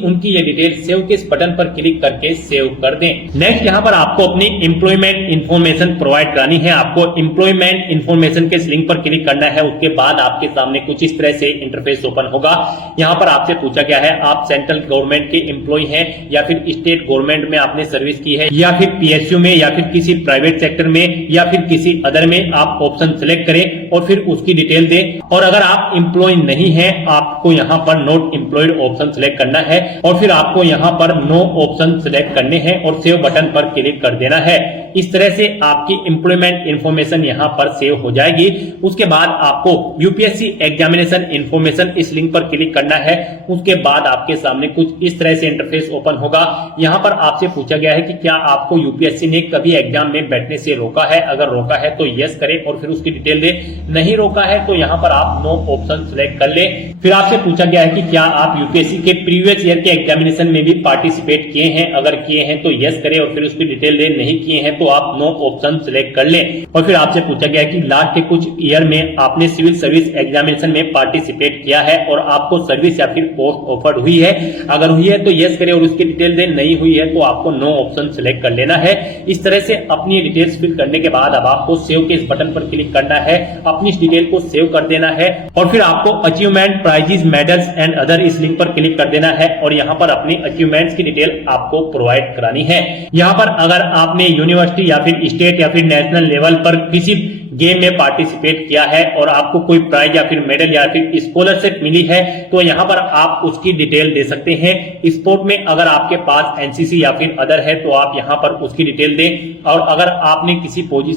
उनकी ये डिटेल सेव के इस बटन पर क्लिक करके सेव कर दें। नेक्स्ट यहाँ पर आपको अपनी एम्प्लॉयमेंट इंफॉर्मेशन प्रोवाइड करानी है। आपको एम्प्लॉयमेंट इंफॉर्मेशन के इस लिंक पर क्लिक करना है। उसके बाद आपके सामने कुछ इस तरह से इंटरफेस ओपन होगा। यहाँ पर आपसे पूछा गया है आप सेंट्रल गवर्नमेंट के एम्प्लॉय हैं या फिर स्टेट गवर्नमेंट में आपने सर्विस की है या फिर PSU में या फिर किसी प्राइवेट सेक्टर में या फिर किसी अदर में आप ऑप्शन सिलेक्ट करें और फिर उसकी डिटेल दें। और अगर आप एम्प्लॉय नहीं है आपको यहाँ पर नॉट एम्प्लॉयड ऑप्शन सिलेक्ट करना है और फिर आपको यहाँ पर नो ऑप्शन सिलेक्ट करने हैं और सेव बटन पर क्लिक कर देना है। इस तरह से आपकी एम्प्लॉयमेंट इंफॉर्मेशन यहाँ पर सेव हो जाएगी। उसके बाद आपको UPSC एग्जामिनेशन इंफॉर्मेशन इस लिंक पर क्लिक करना है। उसके बाद आपके सामने कुछ इस तरह से इंटरफेस ओपन होगा। यहाँ पर आपसे पूछा गया है कि क्या आपको UPSC ने कभी एग्जाम में बैठने से रोका है। अगर रोका है तो यस करें और फिर उसकी डिटेल दे। नहीं रोका है तो यहाँ पर आप नो ऑप्शन सिलेक्ट कर ले। फिर आपसे पूछा गया है कि क्या आप यूपीएससी के प्रीवियस ईयर के एग्जामिनेशन में भी पार्टिसिपेट किए हैं? अगर किए हैं तो यस करें और फिर उसकी डिटेल दें, नहीं किए हैं तो आप नो ऑप्शन सिलेक्ट कर लें। और फिर आपसे पूछा गया कि लास्ट के कुछ ईयर में आपने सिविल सर्विस एग्जामिनेशन में पार्टिसिपेट किया है और आपको सर्विस या फिर पोस्ट ऑफर्ड हुई है? अगर हुई है तो यस करें और उसकी डिटेल दें, नहीं हुई है तो आपको नो ऑप्शन सिलेक्ट कर लेना है। इस तरह से अपनी डिटेल्स फिल करने के बाद अब आपको सेव के इस बटन पर क्लिक करना है, अपनी इस डिटेल को सेव कर देना है और फिर आपको achievement, prizes, medals and other इस लिंक पर क्लिक कर देना है और यहाँ पर अपनी अचीवमेंट्स की डिटेल आपको प्रोवाइड करानी है। यहाँ पर अगर आपने यूनिवर्सिटी या फिर स्टेट या फिर नेशनल लेवल पर किसी गेम में पार्टिसिपेट किया है और आपको कोई प्राइज या फिर मेडल या फिर स्कॉलरशिप मिली है तो यहाँ पर आप उसकी डिटेल दे सकते हैं। स्पोर्ट में अगर आपके पास एनसीसी या फिर अदर है तो आप यहाँ पर उसकी डिटेल दें और अगर आपने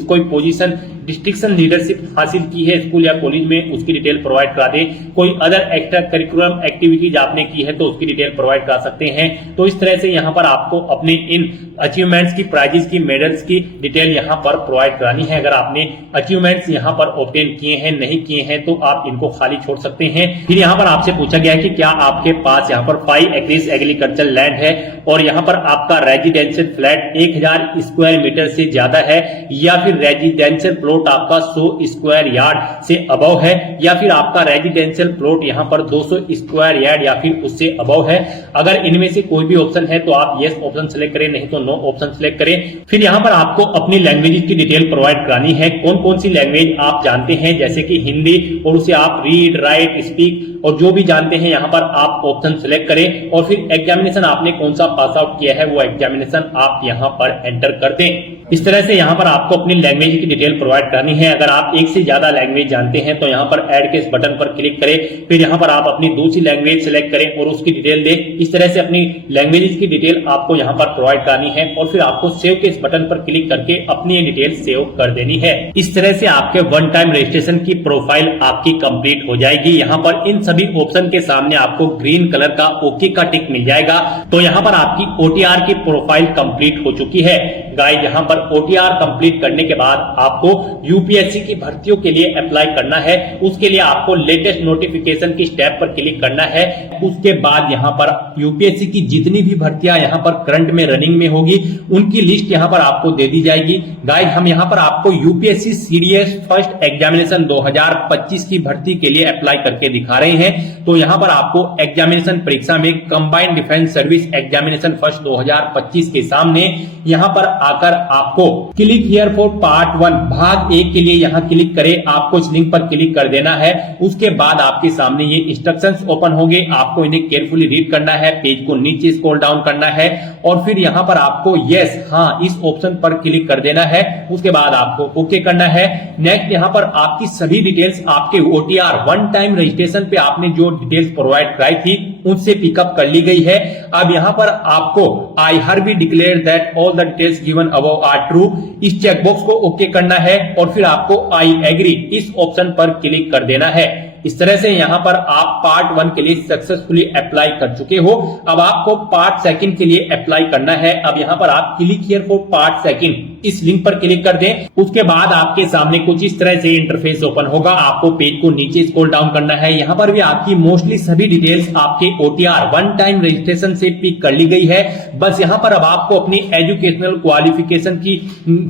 कोई पोजीशन डिस्ट्रिक्शन लीडरशिप हासिल की है स्कूल या कॉलेज में, उसकी डिटेल प्रोवाइड करा दें। कोई अदर एक्स्ट्रा करिकुलम एक्टिविटीज आपने की है तो उसकी डिटेल प्रोवाइड करा सकते हैं। तो इस तरह से यहाँ पर आपको अपने इन अचीवमेंट्स की, प्राइजेस की, मेडल्स की डिटेल यहाँ पर प्रोवाइड करानी है। अगर आपने अचीवमेंट्स यहाँ पर ऑब्टेन किए हैं, नहीं किए हैं तो आप इनको खाली छोड़ सकते हैं। फिर यहाँ पर आपसे पूछा गया है कि क्या आपके पास यहाँ पर 5 एकड़ एग्रीकल्चर लैंड है और यहाँ पर आपका रेजिडेंशियल फ्लैट 1000 स्क्वायर मीटर से ज्यादा है या फिर रेजिडेंशियल प्लॉट आपका 100 स्क्वायर यार्ड से अबव है या फिर आपका रेजिडेंशियल प्लॉट यहाँ पर 200 स्क्वायर यार्ड या फिर उससे अबव है। अगर इनमें से कोई भी ऑप्शन है तो आप यस ऑप्शन सेलेक्ट करें, नहीं तो नो ऑप्शन सेलेक्ट करें। फिर यहाँ पर आपको अपनी लैंग्वेज की डिटेल प्रोवाइड करानी है। कौन कौन सी लैंग्वेज आप जानते हैं, जैसे कि हिंदी, और उसे आप रीड, राइट, स्पीक और जो भी जानते हैं यहाँ पर आप ऑप्शन सेलेक्ट करें और फिर एग्जामिनेशन आपने कौन सा पास आउट किया है वो एग्जामिनेशन आप यहाँ पर एंटर कर दें। इस तरह से यहाँ पर आपको अपनी लैंग्वेज की डिटेल प्रोवाइड करनी है। अगर आप एक से ज्यादा लैंग्वेज जानते हैं तो यहाँ पर ऐड के इस बटन पर क्लिक करें, फिर यहाँ पर आप अपनी दूसरी लैंग्वेज सेलेक्ट करें और उसकी डिटेल दें। इस तरह से अपनी लैंग्वेज की डिटेल आपको यहाँ पर प्रोवाइड करनी है और फिर आपको सेव के इस बटन पर क्लिक करके अपनी डिटेल सेव कर देनी है। इस तरह से आपके वन टाइम रजिस्ट्रेशन की प्रोफाइल आपकी कंप्लीट हो जाएगी। यहाँ पर इन सभी ऑप्शन के सामने आपको ग्रीन कलर का ओके का टिक मिल जाएगा। तो यहाँ पर आपकी ओटीआर की प्रोफाइल कंप्लीट हो चुकी है। गाइस, यहाँ पर ओटीआर कंप्लीट करने के बाद आपको यूपीएससी की भर्तियों के लिए अप्लाई करना है। उसके लिए आपको लेटेस्ट नोटिफिकेशन की स्टेप पर क्लिक करना है। उसके बाद यहाँ पर यूपीएससी की जितनी भी भर्तियां यहाँ पर करंट में रनिंग में होगी उनकी लिस्ट यहाँ पर आपको दे दी जाएगी। गाइस, हम यहाँ पर आपको यूपीएससी सीडीएस फर्स्ट एग्जामिनेशन 2025 की भर्ती के लिए अप्लाई करके दिखा रहे हैं। तो यहाँ पर आपको एग्जामिनेशन परीक्षा में combined Defence service examination first 2025 के सामने यहाँ पर आकर आपको क्लिक हियर फॉर पार्ट 1 भाग 1 के लिए यहाँ क्लिक करें। आपको इस लिंक पर क्लिक कर देना है। उसके बाद आपके सामने ये इंस्ट्रक्शंस ओपन होंगे, आपको इन्हें केयरफुली रीड करना है, पेज को नीचे स्क्रॉल डाउन करना है और फिर यहाँ पर आपको यस हाँ इस ऑप्शन पर क्लिक कर देना है। उसके बाद आपको ओके करना है। नेक्स्ट यहाँ पर आपकी सभी डिटेल्स आपके ओटीआर वन टाइम रजिस्ट्रेशन पे आपने जो डिटेल्स प्रोवाइड कराई थी उनसे पिकअप कर ली गई है। अब यहाँ पर आपको आई hereby declare that all the details given above are true इस चेकबॉक्स को ओके करना है और फिर आपको आई एग्री इस ऑप्शन पर क्लिक कर देना है। इस तरह से यहाँ पर आप पार्ट 1 के लिए सक्सेसफुली अप्लाई कर चुके हो। अब आपको पार्ट 2 के लिए अप्लाई करना है। अब यहाँ पर आप क्लिक हियर फॉर पार्ट 2 इस लिंक पर क्लिक कर दें। उसके बाद आपके सामने कुछ इस तरह से इंटरफेस ओपन होगा। आपको पेज को नीचे स्क्रॉल डाउन करना है। यहाँ पर भी आपकी मोस्टली सभी डिटेल्स आपके ओटीआर वन टाइम रजिस्ट्रेशन से पिक कर ली गई है। बस यहाँ पर अब आपको अपनी एजुकेशनल क्वालिफिकेशन की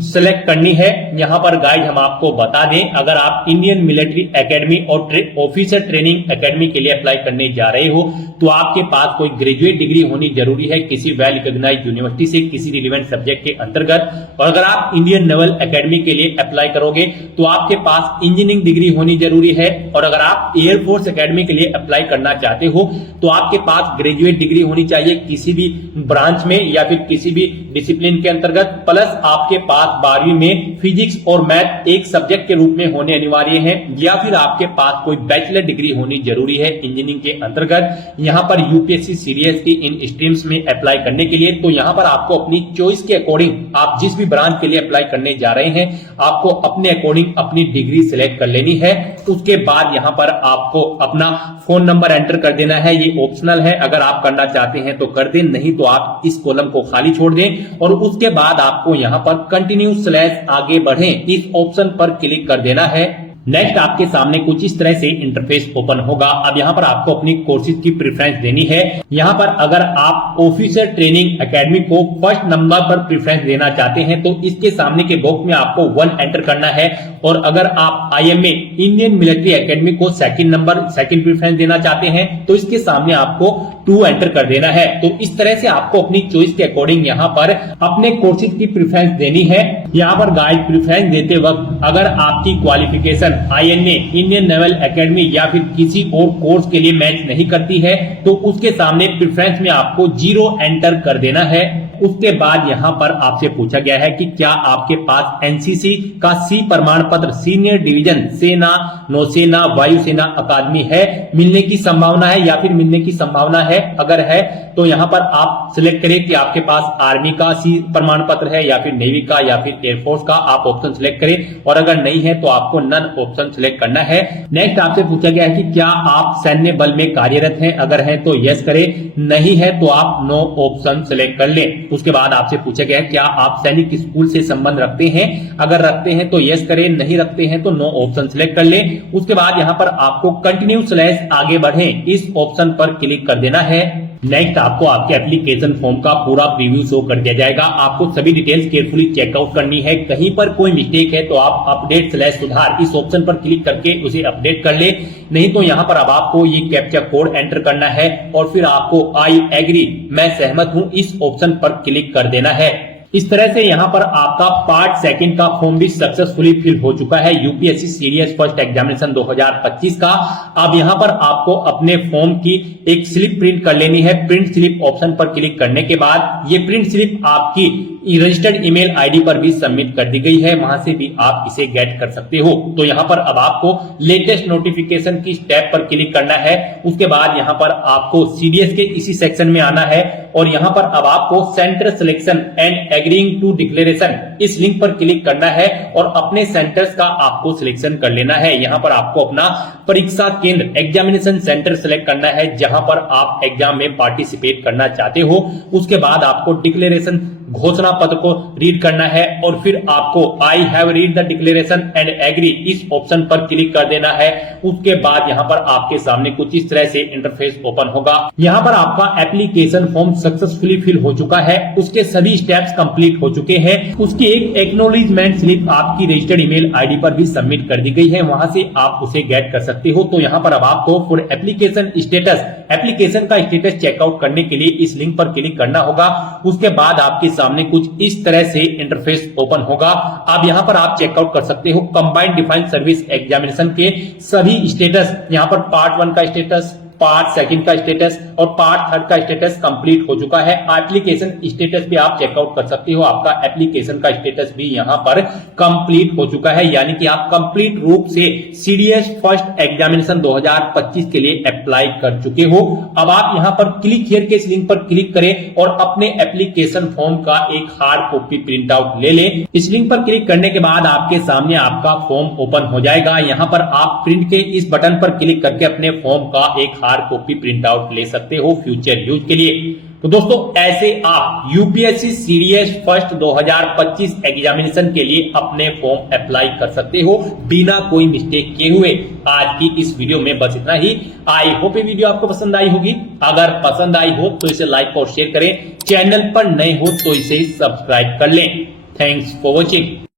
सिलेक्ट करनी है। यहाँ पर गाइड हम आपको बता दें, अगर आप इंडियन मिलिट्री एकेडमी और ऑफिसर ट्रेनिंग एकेडमी के लिए अप्लाई करने जा रहे हो तो आपके पास कोई ग्रेजुएट डिग्री होनी जरूरी है किसी वेल रिकॉग्नाइज्ड यूनिवर्सिटी से किसी रिलेवेंट सब्जेक्ट के अंतर्गत। और अगर आप इंडियन नेवल एकेडमी के लिए अप्लाई करोगे तो आपके पास इंजीनियरिंग डिग्री होनी जरूरी है। और अगर आप एयरफोर्स एकेडमी के लिए अप्लाई करना चाहते हो तो आपके पास ग्रेजुएट डिग्री होनी चाहिए किसी भी ब्रांच में या फिर किसी भी डिसिप्लिन के अंतर्गत, प्लस आपके पास 12वीं में फिजिक्स और मैथ एक सब्जेक्ट के रूप में होने अनिवार्य है या फिर आपके पास कोई बैचलर डिग्री होनी जरूरी है इंजीनियरिंग के अंतर्गत। यहाँ पर यूपीएससी सीडीएस की इन स्ट्रीम्स में अप्लाई करने के लिए तो यहाँ पर आपको अपनी चॉइस के अकॉर्डिंग आप जिस भी ब्रांच के लिए अप्लाई करने जा रहे हैं आपको अपने अकॉर्डिंग अपनी डिग्री सिलेक्ट कर लेनी है। उसके बाद यहाँ पर आपको अपना फोन नंबर एंटर कर देना है। ये ऑप्शनल है, अगर आप करना चाहते हैं तो कर दें, नहीं तो आप इस कॉलम को खाली छोड़ दें। और उसके बाद आपको यहाँ पर कंटिन्यू / आगे बढ़ें इस ऑप्शन पर क्लिक कर देना है। नेक्स्ट आपके सामने कुछ इस तरह से इंटरफेस ओपन होगा। अब यहाँ पर आपको अपनी कोर्सेज की प्रेफरेंस देनी है। यहाँ पर अगर आप ऑफिसर ट्रेनिंग एकेडमी को फर्स्ट नंबर पर प्रेफरेंस देना चाहते हैं तो इसके सामने के बॉक्स में आपको 1 एंटर करना है, और अगर आप IMA इंडियन मिलिट्री एकेडमी को सेकंड प्रेफरेंस देना चाहते हैं तो इसके सामने आपको 2 एंटर कर देना है। तो इस तरह से आपको अपनी चॉइस के अकॉर्डिंग यहाँ पर अपने कोर्सेज की प्रेफरेंस देनी है। यहाँ पर गाइड प्रेफरेंस देते वक्त अगर आपकी qualification INA Indian naval academy या फिर किसी और कोर्स के लिए मैच नहीं करती है तो उसके सामने प्रेफरेंस में आपको 0 एंटर कर देना है। उसके बाद यहाँ पर आपसे पूछा गया है कि क्या आपके पास NCC का C प्रमाण पत्र सीनियर डिवीजन सेना, नौसेना, वायुसेना अकादमी है, मिलने की संभावना है या फिर मिलने की संभावना है। अगर है तो यहाँ पर आप सिलेक्ट करें कि आपके पास आर्मी का C प्रमाण पत्र है या फिर नेवी का या फिर एयरफोर्स का, आप ऑप्शन सिलेक्ट करें, और अगर नहीं है तो आपको नन ऑप्शन सिलेक्ट करना है। नेक्स्ट आपसे पूछा गया है कि क्या आप सैन्य बल में कार्यरत हैं, अगर है तो यस करें, नहीं है तो आप नो ऑप्शन सिलेक्ट कर लें। उसके बाद आपसे पूछा गया है क्या आप सैनिक स्कूल से संबंध रखते हैं, अगर रखते हैं तो यस करें, नहीं रखते हैं तो नो ऑप्शन सिलेक्ट कर लें। उसके बाद यहाँ पर आपको कंटिन्यू / आगे बढ़ें इस ऑप्शन पर क्लिक कर देना है। नेक्स्ट आपको आपके एप्लीकेशन फॉर्म का पूरा प्रीव्यू शो कर दिया जाएगा। आपको सभी डिटेल्स केयरफुली चेकआउट करनी है। कहीं पर कोई मिस्टेक है तो आप अपडेट / सुधार इस ऑप्शन पर क्लिक करके उसे अपडेट कर ले, नहीं तो यहाँ पर अब आपको ये कैप्चा कोड एंटर करना है और फिर आपको आई एग्री मैं सहमत हूं इस ऑप्शन पर क्लिक कर देना है। इस तरह से यहाँ पर आपका पार्ट 2 का फॉर्म भी सक्सेसफुली फिल हो चुका है यूपीएससी सीडीएस फर्स्ट एग्जामिनेशन 2025 का। अब यहाँ पर आपको अपने फॉर्म की एक स्लिप प्रिंट कर लेनी है। प्रिंट स्लिप ऑप्शन पर क्लिक करने के बाद ये प्रिंट स्लिप आपकी रजिस्टर्ड ईमेल आईडी पर भी सबमिट कर दी गई है, वहां से भी आप इसे गेट कर सकते हो। तो यहाँ पर अब आपको लेटेस्ट नोटिफिकेशन की टैब पर क्लिक करना है। उसके बाद यहाँ पर आपको सीडीएस के इसी सेक्शन में आना है और यहाँ पर अब आपको centre selection and agreeing to declaration इस लिंक पर क्लिक करना है और अपने सेंटर्स का आपको सिलेक्शन कर लेना है। यहाँ पर आपको अपना परीक्षा केंद्र एग्जामिनेशन सेंटर सिलेक्ट करना है जहां पर आप एग्जाम में पार्टिसिपेट करना चाहते हो। उसके बाद आपको डिक्लेरेशन घोषणा पत्र को रीड करना है और फिर आपको I have read the declaration and agree इस ऑप्शन पर क्लिक कर देना है। उसके बाद यहाँ पर आपके सामने कुछ इस तरह से इंटरफेस ओपन होगा। यहाँ पर आपका एप्लीकेशन फॉर्म सक्सेसफुली फिल हो चुका है, उसके सभी स्टेप्स कंप्लीट हो चुके हैं। उसकी एक एक्नॉलेजमेंट स्लिप आपकी रजिस्टर्ड ईमेल आईडी पर भी सबमिट कर दी गई है, वहां से आप उसे गेट कर सकते हो। तो यहाँ पर अब आपको फॉर एप्लीकेशन स्टेटस एप्लीकेशन का स्टेटस चेकआउट करने के लिए इस लिंक पर क्लिक करना होगा। उसके बाद आपके सामने कुछ इस तरह से इंटरफेस ओपन होगा। अब यहाँ पर आप चेकआउट कर सकते हो कंबाइंड डिफेंस सर्विस एग्जामिनेशन के सभी स्टेटस। यहाँ पर पार्ट 1 का स्टेटस, पार्ट 2 का स्टेटस और पार्ट 3 का स्टेटस कंप्लीट हो चुका है। एप्लीकेशन स्टेटस भी आप चेकआउट कर सकते हो, आपका एप्लीकेशन का स्टेटस भी यहाँ पर कंप्लीट हो चुका है, यानी कि आप कंप्लीट रूप से सीडीएस फर्स्ट एग्जामिनेशन 2025 के लिए अप्लाई कर चुके हो। अब आप यहाँ पर क्लिक हियर के इस लिंक पर क्लिक करें और अपने एप्लीकेशन फॉर्म का एक हार्ड कॉपी प्रिंट आउट ले लें। इस लिंक पर क्लिक करने के बाद आपके सामने आपका फॉर्म ओपन हो जाएगा। यहाँ पर आप प्रिंट के इस बटन पर क्लिक करके अपने फॉर्म का एक हार्ड कॉपी प्रिंट आउट ले सकते हो फ्यूचर यूज के लिए। तो दोस्तों ऐसे आप यूपीएससी सीडीएस फर्स्ट 2025 एग्जामिनेशन के लिए अपने फॉर्म अप्लाई कर सकते हो बिना कोई मिस्टेक किए हुए। आज की इस वीडियो में बस इतना ही। आई होप ये वीडियो आपको पसंद आई होगी। अगर पसंद आई हो तो इसे लाइक और शेयर करें, चैनल पर नए हो तो इसे सब्सक्राइब कर लें। Thanks for watching.